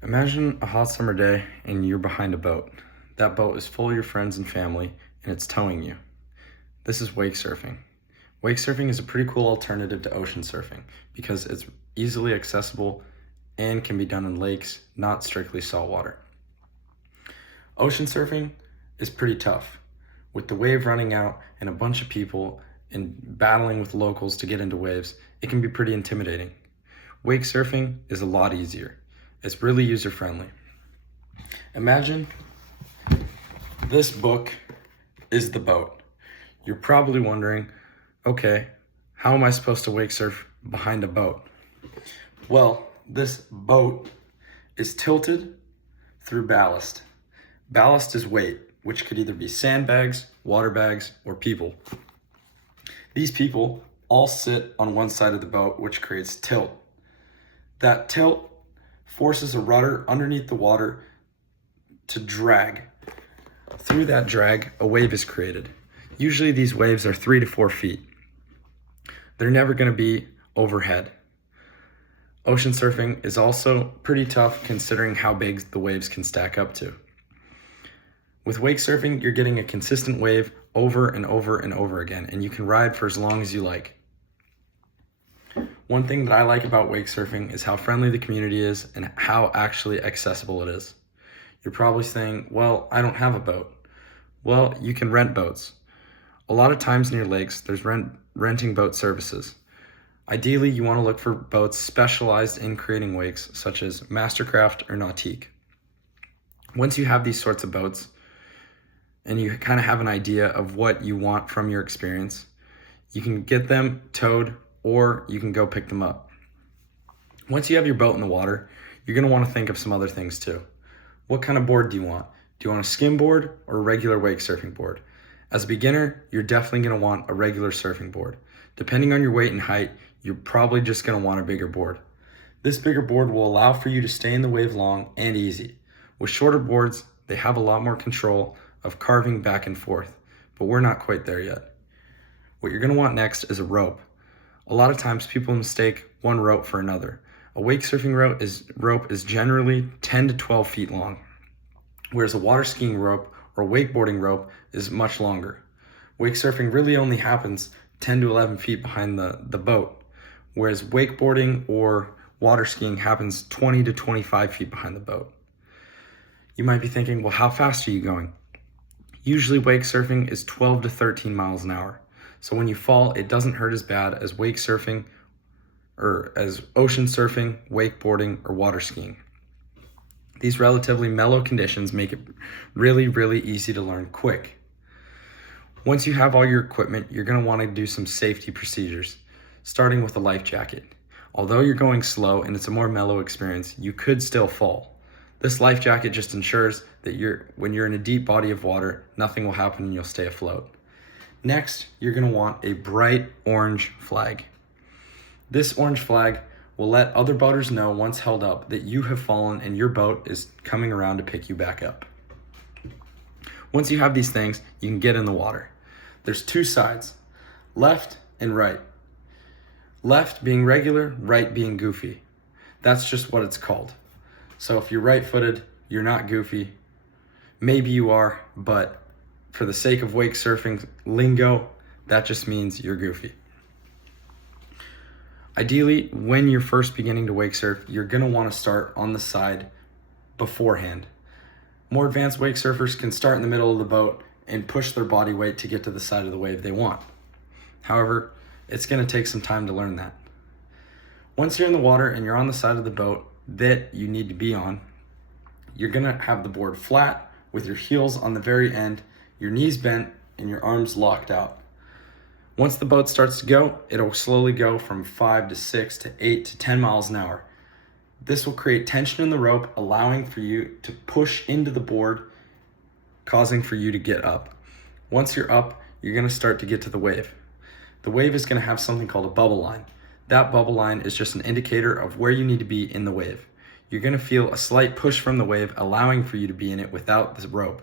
Imagine a hot summer day and you're behind a boat. That boat is full of your friends and family and it's towing you. This is wake surfing. Wake surfing is a pretty cool alternative to ocean surfing because it's easily accessible and can be done in lakes, not strictly saltwater. Ocean surfing is pretty tough. With the wave running out and a bunch of people and battling with locals to get into waves, it can be pretty intimidating. Wake surfing is a lot easier. It's really user-friendly. Imagine this book is the boat. You're probably wondering, okay, how am I supposed to wake surf behind a boat? Well, this boat is tilted through ballast. Ballast is weight, which could either be sandbags, water bags, or people. These people all sit on one side of the boat, which creates tilt. That tilt forces a rudder underneath the water to drag. Through that drag, a wave is created. Usually these waves are 3 to 4 feet. They're never going to be overhead. Ocean surfing is also pretty tough considering how big the waves can stack up to. With wake surfing, you're getting a consistent wave over and over and over again, and you can ride for as long as you like. One thing that I like about wake surfing is how friendly the community is and how actually accessible it is. You're probably saying, well, I don't have a boat. Well, you can rent boats. A lot of times near lakes, there's renting boat services. Ideally, you want to look for boats specialized in creating wakes, such as Mastercraft or Nautique. Once you have these sorts of boats, and you kind of have an idea of what you want from your experience, you can get them towed or you can go pick them up. Once you have your boat in the water, you're going to want to think of some other things too. What kind of board do you want? Do you want a skim board or a regular wake surfing board? As a beginner, you're definitely going to want a regular surfing board. Depending on your weight and height, you're probably just going to want a bigger board. This bigger board will allow for you to stay in the wave long and easy. With shorter boards, they have a lot more control of carving back and forth, but we're not quite there yet. What you're going to want next is a rope. A lot of times people mistake one rope for another. A wake surfing rope is generally 10 to 12 feet long, whereas a water skiing rope or wakeboarding rope is much longer. Wake surfing really only happens 10 to 11 feet behind the boat, whereas wakeboarding or water skiing happens 20 to 25 feet behind the boat. You might be thinking, well, how fast are you going? Usually wake surfing is 12 to 13 miles an hour. So when you fall, it doesn't hurt as bad as wake surfing or as ocean surfing, wakeboarding, or water skiing. These relatively mellow conditions make it really, really easy to learn quick. Once you have all your equipment, you're going to want to do some safety procedures, starting with a life jacket. Although you're going slow and it's a more mellow experience, you could still fall. This life jacket just ensures that when you're in a deep body of water, nothing will happen and you'll stay afloat. Next, you're going to want a bright orange flag. This orange flag will let other boaters know once held up that you have fallen and your boat is coming around to pick you back up. Once you have these things, you can get in the water. There's 2 sides, left and right. Left being regular, right being goofy. That's just what it's called. So if you're right-footed, you're not goofy. Maybe you are, but for the sake of wake surfing lingo, that just means you're goofy. Ideally, when you're first beginning to wake surf, you're going to want to start on the side beforehand. More advanced wake surfers can start in the middle of the boat and push their body weight to get to the side of the wave they want. However, it's going to take some time to learn that. Once you're in the water and you're on the side of the boat that you need to be on, you're going to have the board flat with your heels on the very end, your knees bent, and your arms locked out. Once the boat starts to go, it'll slowly go from 5 to 6 to 8 to 10 miles an hour. This will create tension in the rope, allowing for you to push into the board, causing for you to get up. Once you're up, you're going to start to get to the wave. The wave is going to have something called a bubble line. That bubble line is just an indicator of where you need to be in the wave. You're going to feel a slight push from the wave, allowing for you to be in it without the rope.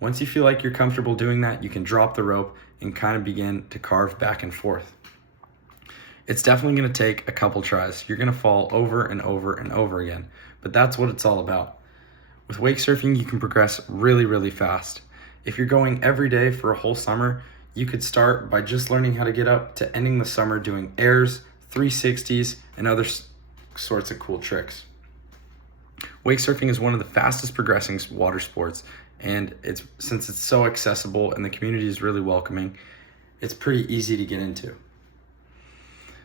Once you feel like you're comfortable doing that, you can drop the rope and kind of begin to carve back and forth. It's definitely going to take a couple tries. You're going to fall over and over and over again, but that's what it's all about. With wake surfing, you can progress really, really fast. If you're going every day for a whole summer, you could start by just learning how to get up to ending the summer doing airs, 360s, and other sorts of cool tricks. Wake surfing is one of the fastest progressing water sports, and since it's so accessible and the community is really welcoming, it's pretty easy to get into.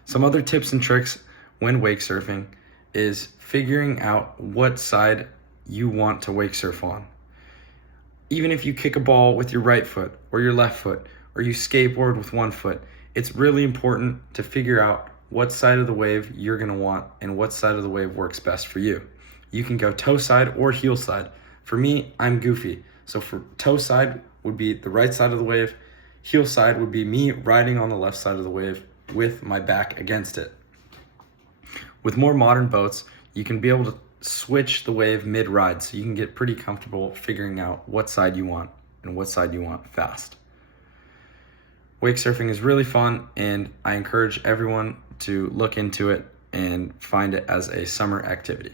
Some other tips and tricks when wake surfing is figuring out what side you want to wake surf on. Even if you kick a ball with your right foot or your left foot, or you skateboard with one foot, it's really important to figure out what side of the wave you're gonna want and what side of the wave works best for you. You can go toe side or heel side. For me, I'm goofy. So for toe side would be the right side of the wave, heel side would be me riding on the left side of the wave with my back against it. With more modern boats, you can be able to switch the wave mid-ride, so you can get pretty comfortable figuring out what side you want and what side you want fast. Wake surfing is really fun, and I encourage everyone to look into it and find it as a summer activity.